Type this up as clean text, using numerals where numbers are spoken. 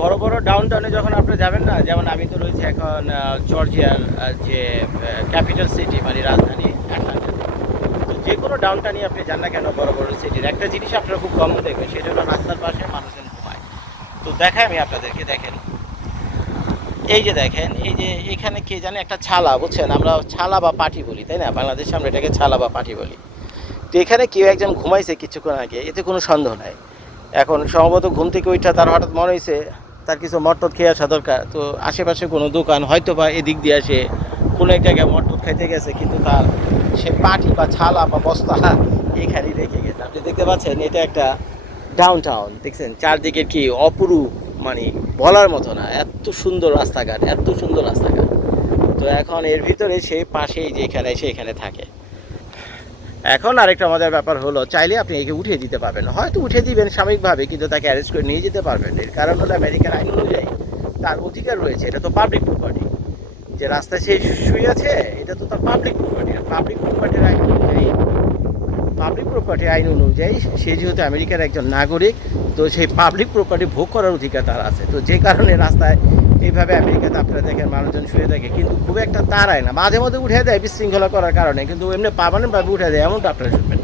বড় বড় ডাউন টাউনে যখন আপনি যাবেন না, যেমন আমি তো রয়েছে এখন জর্জিয়ার যে ক্যাপিটাল সিটি মানে রাজধানী অ্যাটলান্টা। তো যে কোনো ডাউন টাউনে আপনি যান না কেন, বড় বড় সিটির একটা জিনিস আপনারা খুব কম দেখবেন, সেটা হলো রাস্তার পাশে মানুষজন ঘুমায়। তো দেখাই আমি আপনাদেরকে, দেখেন এই যে দেখেন, এই যে এখানে কে জানে একটা ছালা, বুঝছেন, আমরা ছালা বা পাটি বলি তাই না, বাংলাদেশে আমরা এটাকে ছালা বা পাটি বলি। তো এখানে কেউ একজন ঘুমাইছে কিছুক্ষণ আগে, এতে কোনো সন্দেহ নাই। এখন সম্ভবত ঘুম থেকে উঠা তার হঠাৎ মনে হয়েছে তার কিছু মটটট খেয়ে আসা দরকার, তো আশেপাশে কোনো দোকান হয়তো বা এদিক দিয়ে আসে কোনো এক জায়গায় মটটট খাইতে গেছে, কিন্তু তার সে পাটি বা ছালা বা বস্তা এখানেই রেখে গেছে। আপনি দেখতে পাচ্ছেন এটা একটা ডাউন টাউন, দেখছেন চারদিকে কি অপরূপ, মানে বলার মতো না, এত সুন্দর রাস্তাঘাট, এত সুন্দর রাস্তাঘাট। তো এখন এর ভিতরে সে পাশেই যেখানে সেখানে থাকে। এখন আরেকটা মজার ব্যাপার হলো, চাইলে আপনি একে উঠিয়ে দিতে পারবেন, হয়তো উঠিয়ে দিবেন সাময়িকভাবে, কিন্তু তাকে অ্যারেস্ট করে নিয়ে যেতে পারবেন। এর কারণ হলো আমেরিকার আইন অনুযায়ী তার অধিকার রয়েছে, এটা তো পাবলিক প্রপার্টি। যে রাস্তায় সে শুয়ে আছে এটা তো তার পাবলিক প্রপার্টি। পাবলিক প্রপার্টির আইন অনুযায়ী, পাবলিক প্রপার্টি আইন অনুযায়ী সে যেহেতু আমেরিকার একজন নাগরিক, তো সেই পাবলিক প্রপার্টি ভোগ করার অধিকার তার আছে। তো যে কারণে রাস্তায় এইভাবে আমেরিকাতে আপনারা দেখেন মানুষজন শুয়ে থাকে, কিন্তু খুব একটা তাড়ায় না, মাঝে মধ্যে উঠে দেয় বিশৃঙ্খলা করার কারণে, কিন্তু এমনি পার্মানেন্টভাবে উঠে দেয় এমনটা আপনারা শুনবেন।